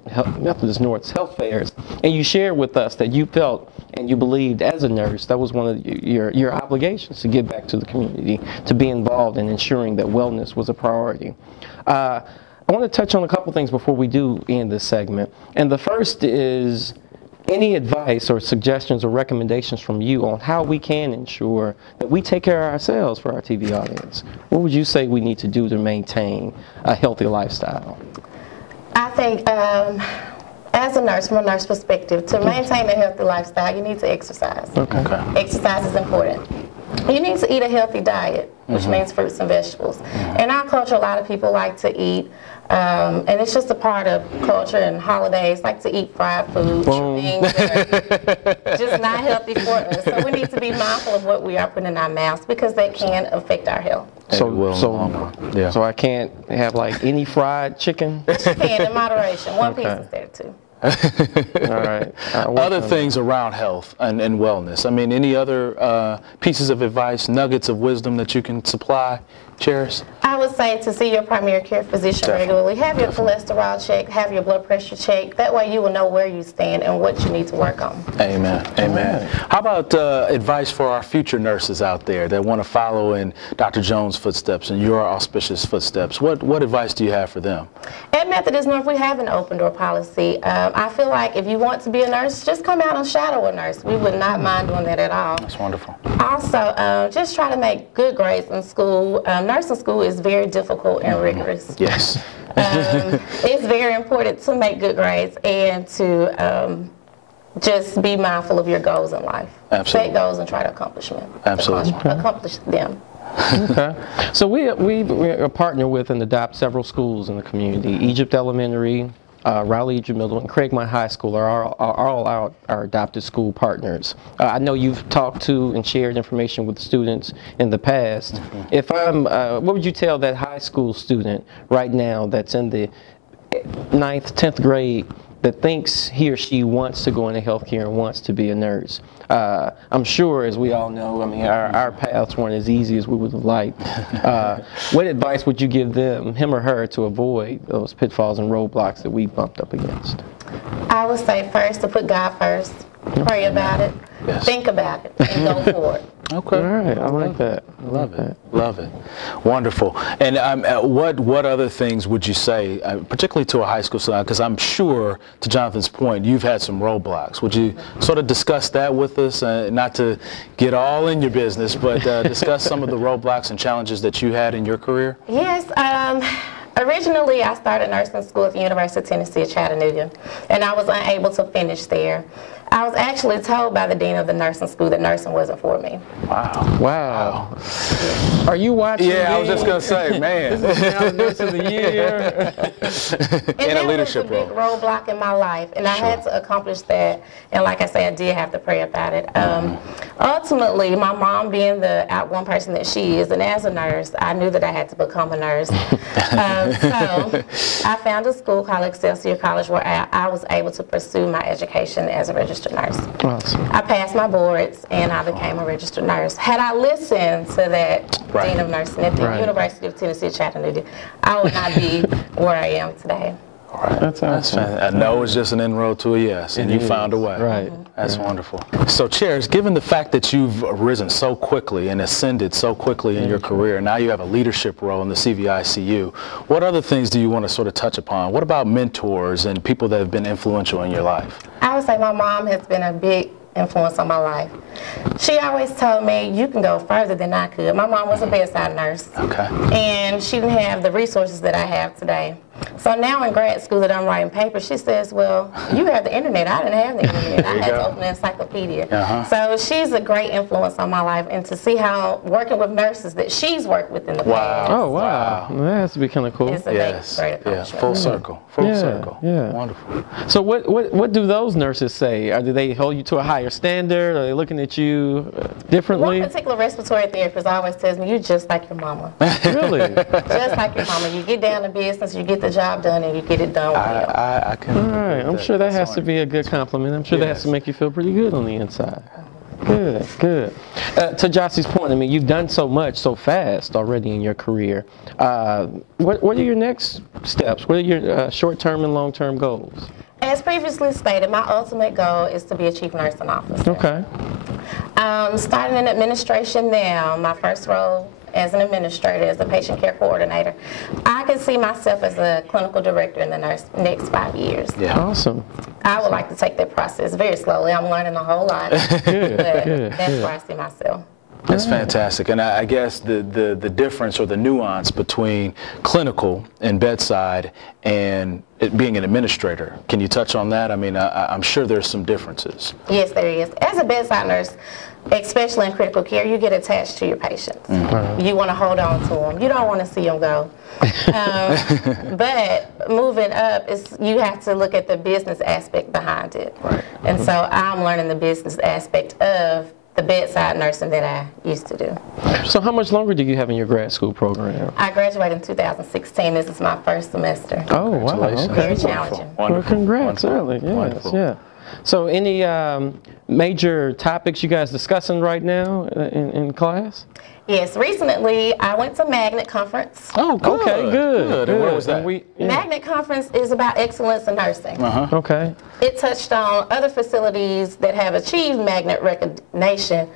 fairs, and you shared with us that you felt and you believed as a nurse that was one of your obligations to give back to the community, to be involved in ensuring that wellness was a priority. I want to touch on a couple things before we do end this segment. And the first is any advice or suggestions or recommendations from you on how we can ensure that we take care of ourselves for our TV audience. What would you say we need to do to maintain a healthy lifestyle? I think as a nurse, from a nurse perspective, to maintain a healthy lifestyle, you need to exercise. Okay. Exercise is important. You need to eat a healthy diet, which means fruits and vegetables. In our culture, a lot of people like to eat, and it's just a part of culture and holidays, like to eat fried food, things that are just not healthy for us. So we need to be mindful of what we are putting in our mouths because they can affect our health. So I can't have like any fried chicken? You can, in moderation. One piece is there too. All right. Other things around health and wellness. I mean, any other pieces of advice, nuggets of wisdom that you can supply, Charis? I would say to see your primary care physician regularly. Have your cholesterol checked, have your blood pressure checked. That way you will know where you stand and what you need to work on. Amen. Amen. How about advice for our future nurses out there that want to follow in Dr. Jones' footsteps and your auspicious footsteps? What advice do you have for them? At Methodist North, we have an open door policy. I feel like if you want to be a nurse, just come out and shadow a nurse. We would not mind doing that at all. That's wonderful. Also, just try to make good grades in school. Nursing school is very difficult and rigorous. Yes. It's very important to make good grades and to just be mindful of your goals in life. Absolutely. Set goals and try to accomplish them. Absolutely. Accomplish them. Okay. So we partner with and adopt several schools in the community. Egypt Elementary, Raleigh Egypt Middle, and Craigmont High School are all our adopted school partners. I know you've talked to and shared information with students in the past. If what would you tell that high school student right now that's in the 9th, 10th grade that thinks he or she wants to go into healthcare and wants to be a nurse? I'm sure, as we all know, I mean, our paths weren't as easy as we would have liked. What advice would you give them, him or her, to avoid those pitfalls and roadblocks that we bumped up against? I would say first to put God first. Pray about it. Yes. Think about it and go for it. Okay. All right. I like that. Love it. Love it. Wonderful. And what other things would you say, particularly to a high school student, because I'm sure, to Jonathan's point, you've had some roadblocks. Would you sort of discuss that with us, not to get all in your business, but discuss some of the roadblocks and challenges that you had in your career? Yes. Originally, I started nursing school at the University of Tennessee at Chattanooga, and I was unable to finish there. I was actually told by the dean of the nursing school that nursing wasn't for me. Wow. Wow. Are you watching? Yeah, I was just going to say, man. This is now the Nurse of the Year. In a leadership role. That was a big roadblock in my life, and I had to accomplish that. And like I say, I did have to pray about it. Ultimately, my mom being the outgoing person that she is, and as a nurse, I knew that I had to become a nurse. So I found a school called Excelsior College where I was able to pursue my education as a registered nurse. Awesome. I passed my boards and I became a registered nurse. Had I listened to that Dean of Nursing at the University of Tennessee, Chattanooga, I would not be where I am today. Right. That's awesome. A no is just an inroad to a yes, and you found a way. Right. That's wonderful. So, Charis, given the fact that you've risen so quickly and ascended so quickly in your career, now you have a leadership role in the CVICU, what other things do you want to sort of touch upon? What about mentors and people that have been influential in your life? I would say my mom has been a big influence on my life. She always told me, you can go further than I could. My mom was a bedside nurse. Okay. And she didn't have the resources that I have today. So now in grad school that I'm writing papers, she says, well, you have the internet. I didn't have the internet. I had to open an encyclopedia. So she's a great influence on my life, and to see how working with nurses that she's worked with in the past. Oh, wow. That has to be kind of cool. It's a great accomplishment. Full circle. Full circle. Yeah. Wonderful. So what do those nurses say? Do they hold you to a higher standard? Are they looking at you differently? One particular respiratory therapist always tells me, you're just like your mama. Really? Just like your mama. You get down to business, you get the job done, and you get it done well. I can. All right. I'm sure that has to be a good compliment. I'm sure that has to make you feel pretty good on the inside. Good, good. To Gyasi's point, I mean, you've done so much so fast already in your career. What are your next steps? What are your short-term and long-term goals? As previously stated, my ultimate goal is to be a chief nursing officer. Okay. Starting in administration now, my first role as an administrator, as a patient care coordinator, I can see myself as a clinical director in the next 5 years. Yeah. Awesome. I would like to take that process very slowly. I'm learning a whole lot, but that's where I see myself. That's fantastic. And I guess the difference or the nuance between clinical and bedside and it being an administrator, can you touch on that? I mean, I'm sure there's some differences. Yes, there is. As a bedside nurse, especially in critical care, you get attached to your patients. You want to hold on to them. You don't want to see them go. But moving up, you have to look at the business aspect behind it. Right. And so I'm learning the business aspect of the bedside nursing that I used to do. So how much longer do you have in your grad school program? I graduated in 2016. This is my first semester. Oh, wow. Okay. Very challenging. Well, congrats, really. Yes, yeah. So any major topics you guys discussing right now in class? Yes, recently I went to Magnet Conference. Oh, good. Okay, good. And where was that? Magnet Conference is about excellence in nursing. Okay. It touched on other facilities that have achieved Magnet resignation,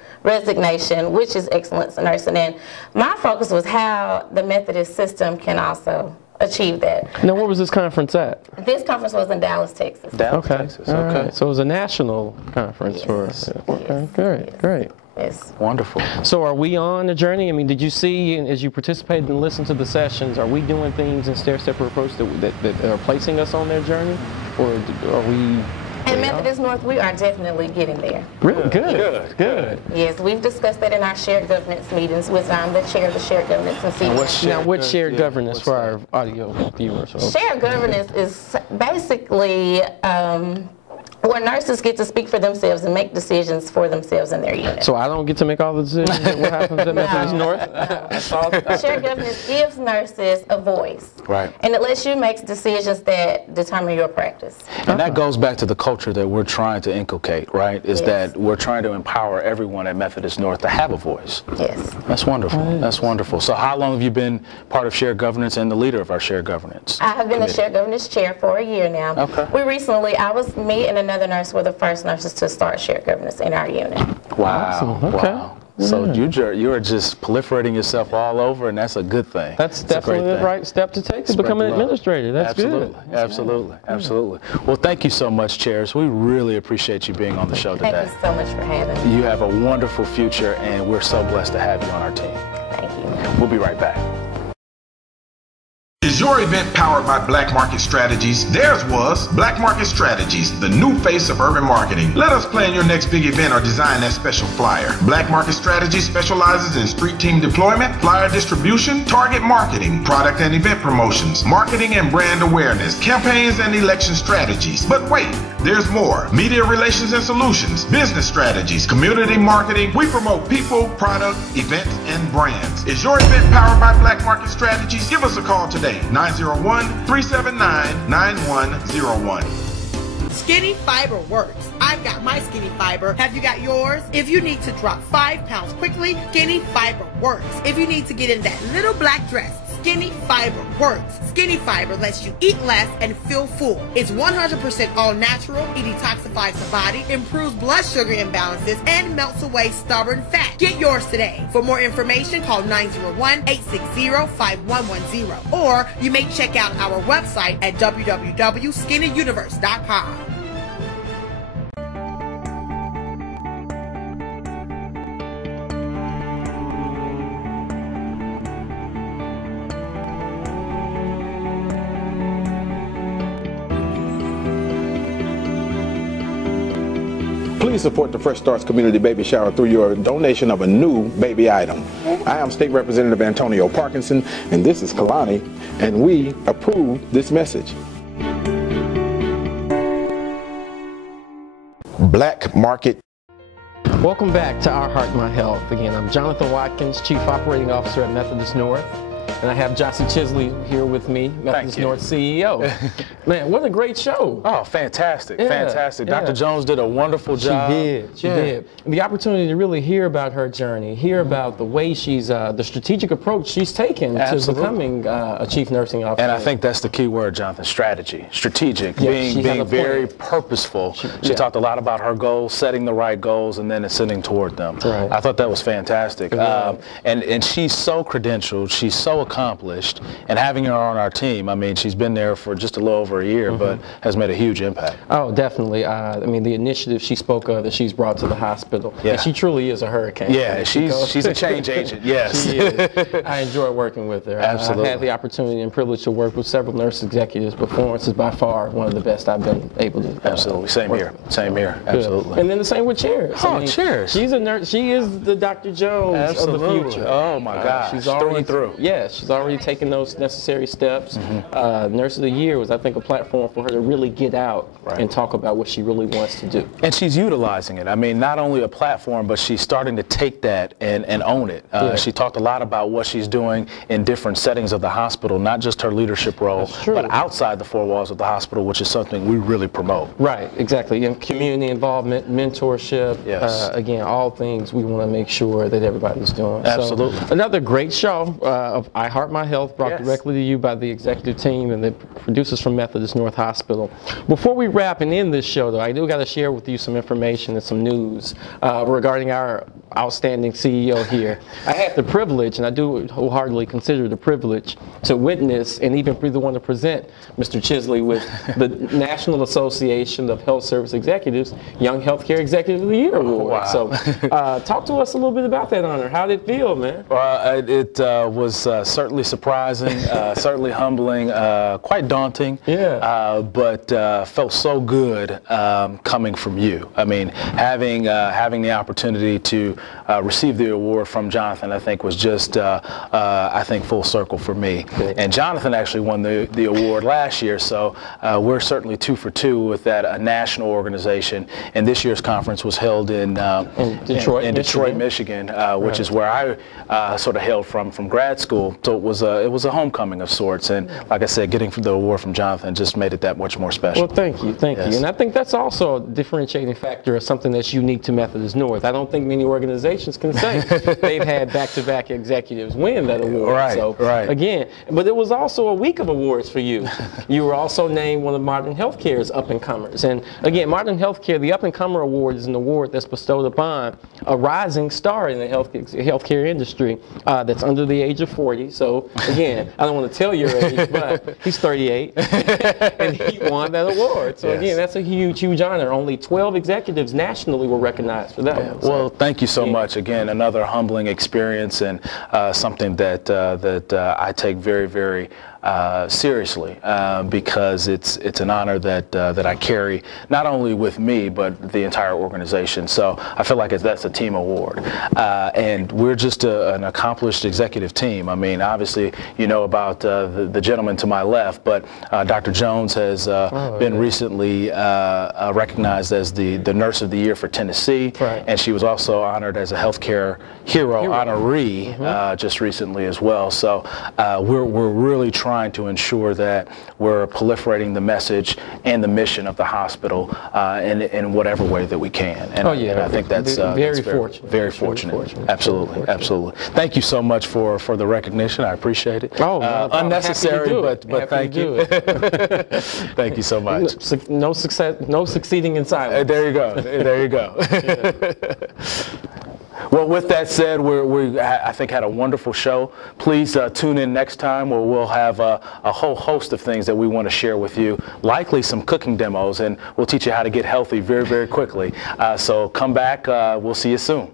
which is excellence in nursing. And my focus was how the Methodist system can also achieve that. Now, where was this conference at? This conference was in Dallas, Texas. Dallas, Texas. Okay. Right. So it was a national conference for us. Okay, great, great. Yes. Wonderful. So are we on the journey? I mean, did you see, as you participated and listened to the sessions, are we doing things in stair-step approach that are placing us on their journey? Or are we... At Methodist North, we are definitely getting there. Really? Good. Yes, we've discussed that in our shared governance meetings with the chair of the shared governance and CVS. Now, what's shared governance for our audio viewers? Shared governance is basically where nurses get to speak for themselves and make decisions for themselves in their unit. So I don't get to make all the decisions of what happens at Methodist North? Shared governance gives nurses a voice. Right. And it lets you make decisions that determine your practice. And that goes back to the culture that we're trying to inculcate, right? Is that we're trying to empower everyone at Methodist North to have a voice. Yes. That's wonderful. Right. That's wonderful. So how long have you been part of shared governance and the leader of our shared governance? I have been the shared governance chair for a year now. Okay. Me and another nurse were the first nurses to start shared governance in our unit. Wow. Awesome. Okay. Wow. So you're just proliferating yourself all over, and that's a good thing. That's definitely the right step to take to become an administrator. That's good. Absolutely. Well, thank you so much, Charis. We really appreciate you being on the show today. Thank you so much for having me. You have a wonderful future, and we're so blessed to have you on our team. Thank you. We'll be right back. Is your event powered by Black Market Strategies? Theirs was Black Market Strategies, the new face of urban marketing. Let us plan your next big event or design that special flyer. Black Market Strategies specializes in street team deployment, flyer distribution, target marketing, product and event promotions, marketing and brand awareness, campaigns and election strategies. But wait, there's more. Media relations and solutions, business strategies, community marketing. We promote people, product, events, and brands. Is your event powered by Black Market Strategies? Give us a call today. 901-379-9101. Skinny Fiber works. I've got my Skinny Fiber. Have you got yours? If you need to drop 5 pounds quickly, Skinny Fiber works. If you need to get in that little black dress, Skinny Fiber works. Skinny Fiber lets you eat less and feel full. It's 100% all natural. It detoxifies the body, improves blood sugar imbalances, and melts away stubborn fat. Get yours today. For more information, call 901-860-5110. Or you may check out our website at www.skinnyuniverse.com. Please support the Fresh Starts Community Baby Shower through your donation of a new baby item. I am State Representative Antonio Parkinson, and this is Kalani, and we approve this message. Black Market. Welcome back to Our Heart, My Health. Again, I'm Jonathan Watkins, Chief Operating Officer at Methodist North. And I have Gyasi Chisley here with me, Methodist North CEO. Man, what a great show. Oh, fantastic, Yeah, fantastic. yeah. Dr. Jones did a wonderful job. She did. And the opportunity to really hear about her journey, hear about the way she's, the strategic approach she's taken to becoming a chief nursing officer. And I think that's the key word, Jonathan, strategy, strategic, Yeah, being very purposeful. She talked a lot about her goals, setting the right goals, and then ascending toward them. Right. I thought that was fantastic. And she's so credentialed, she's so accomplished, and having her on our team, I mean, she's been there for just a little over a year, but has made a huge impact. Oh, definitely. I mean, the initiative she spoke of that she's brought to the hospital, and she truly is a hurricane. Yeah, she's a change agent, yes. She is. I enjoy working with her. Absolutely. I've had the opportunity and privilege to work with several nurse executives, but Florence is by far one of the best I've been able to Absolutely, same here, absolutely. And then the same with Charis. Oh, Charis. She's a nurse. She is the Dr. Jones of the future. Oh my gosh, she's already through. Yeah, she's already taken those necessary steps. Nurse of the Year was, I think, a platform for her to really get out and talk about what she really wants to do. And she's utilizing it. I mean, not only a platform, but she's starting to take that and own it. She talked a lot about what she's doing in different settings of the hospital, not just her leadership role, but outside the four walls of the hospital, which is something we really promote. Right, exactly. And community involvement, mentorship, again, all things we want to make sure that everybody's doing. Absolutely. So, another great show of I Heart My Health, brought directly to you by the executive team and the producers from Methodist North Hospital. Before we wrap and end this show, though, I do got to share with you some information and some news regarding our outstanding CEO here. I had the privilege, and I do wholeheartedly consider the privilege, to witness and even be the one to present Mr. Chisley with the National Association of Health Service Executives Young Healthcare Executive of the Year Award. Wow. So talk to us a little bit about that honor. How did it feel, man? It was certainly surprising, certainly humbling, quite daunting, but felt so good coming from you. I mean, having the opportunity to receive the award from Jonathan, I think, was just, I think, full circle for me. And Jonathan actually won the award last year, so we're certainly 2 for 2 with that national organization. And this year's conference was held in Detroit, Michigan, which is where I sort of hailed from grad school. So it was a homecoming of sorts. And like I said, getting the award from Jonathan just made it that much more special. Well, thank you. And I think that's also a differentiating factor of something that's unique to Methodist North. I don't think many organizations can say they've had back-to-back executives win that award. Again, but it was also a week of awards for you. You were also named one of Modern Healthcare's up-and-comers. And again, Modern Healthcare, the up-and-comer award is an award that's bestowed upon a rising star in the healthcare industry that's under the age of 40. So again, I don't want to tell your age, but he's 38, and he won that award. So again, that's a huge, huge honor. Only 12 executives nationally were recognized for that one. So, well, thank you so much. Again, another humbling experience, and something that I take very, very seriously, because it's an honor that I carry not only with me but the entire organization. So I feel like that's a team award, and we're just an accomplished executive team. I mean, obviously you know about the gentleman to my left, but Dr. Jones has been recently recognized as the Nurse of the Year for Tennessee, and she was also honored as a healthcare hero honoree just recently as well. So we're really trying trying to ensure that we're proliferating the message and the mission of the hospital in whatever way that we can. And, and I think that's very fortunate. Very fortunate. Absolutely, absolutely. Thank you so much for the recognition. I appreciate it. Oh, unnecessary, but thank you. Thank you so much. No success, no succeeding in silence. There you go. There you go. Well, with that said, we I think had a wonderful show. Please tune in next time where we'll have a whole host of things that we want to share with you, likely some cooking demos, and we'll teach you how to get healthy very, very quickly. So come back. We'll see you soon.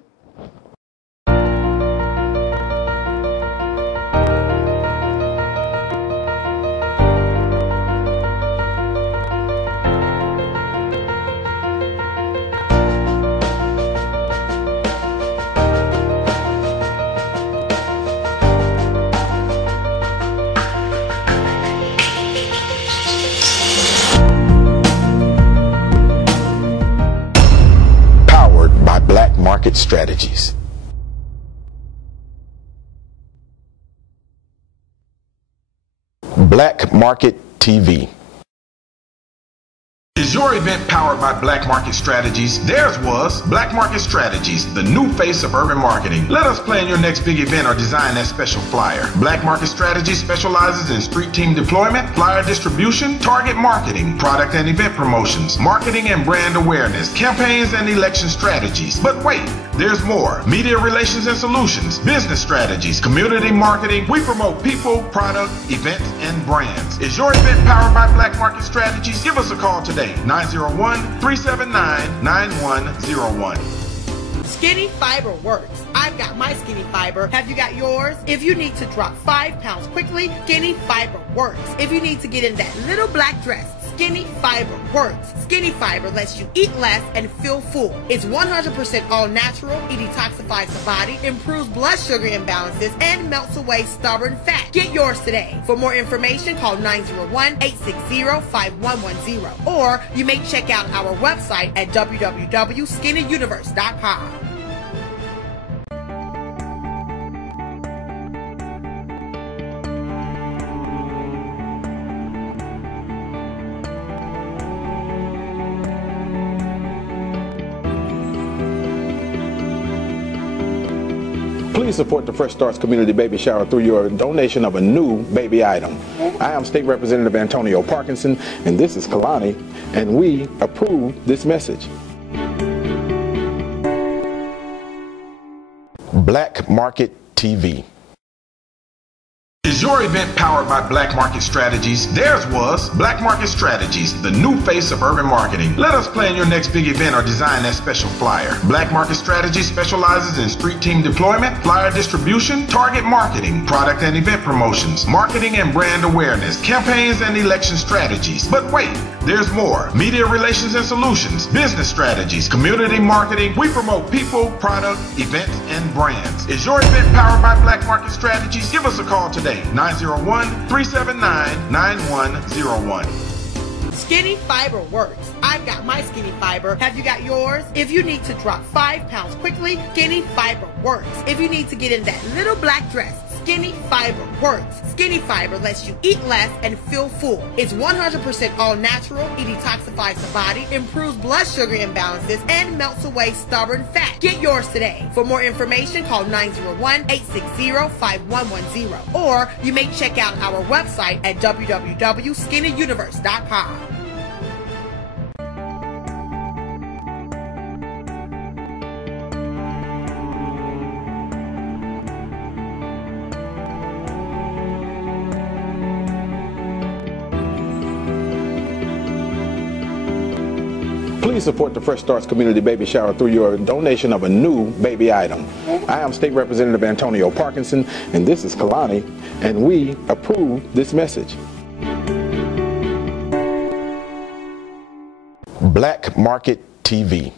Market strategies. Black Market TV. Is your event powered by Black Market Strategies? Theirs was Black Market Strategies, the new face of urban marketing. Let us plan your next big event or design that special flyer. Black Market Strategies specializes in street team deployment, flyer distribution, target marketing, product and event promotions, marketing and brand awareness, campaigns and election strategies. But wait, there's more. Media relations and solutions, business strategies, community marketing. We promote people, product, events, and brands. Is your event powered by Black Market Strategies? Give us a call today. 901-379-9101. Skinny Fiber works. I've got my Skinny Fiber. Have you got yours? If you need to drop 5 pounds quickly, Skinny Fiber works. If you need to get in that little black dress, Skinny Fiber works. Skinny Fiber lets you eat less and feel full. It's 100% all natural. It detoxifies the body, improves blood sugar imbalances, and melts away stubborn fat. Get yours today. For more information, call 901-860-5110. Or you may check out our website at www.skinnyuniverse.com. Please support the Fresh Starts Community Baby Shower through your donation of a new baby item. I am State Representative Antonio Parkinson, and this is Kalani, and we approve this message. Black Market TV. Is your event powered by Black Market Strategies? Theirs was Black Market Strategies, the new face of urban marketing. Let us plan your next big event or design that special flyer. Black Market Strategies specializes in street team deployment, flyer distribution, target marketing, product and event promotions, marketing and brand awareness, campaigns and election strategies. But wait, there's more. Media relations and solutions, business strategies, community marketing. We promote people, product, events, and brands. Is your event powered by Black Market Strategies? Give us a call today. 901-379-9101. Skinny Fiber works. I've got my Skinny Fiber. Have you got yours? If you need to drop 5 pounds quickly, Skinny Fiber works. If you need to get in that little black dress, Skinny Fiber works. Skinny Fiber lets you eat less and feel full. It's 100% all natural. It detoxifies the body, improves blood sugar imbalances, and melts away stubborn fat. Get yours today. For more information, call 901-860-5110. Or you may check out our website at www.skinnyuniverse.com. Please support the Fresh Starts Community Baby Shower through your donation of a new baby item. I am State Representative Antonio Parkinson, and this is Kalani, and we approve this message. Black Market TV.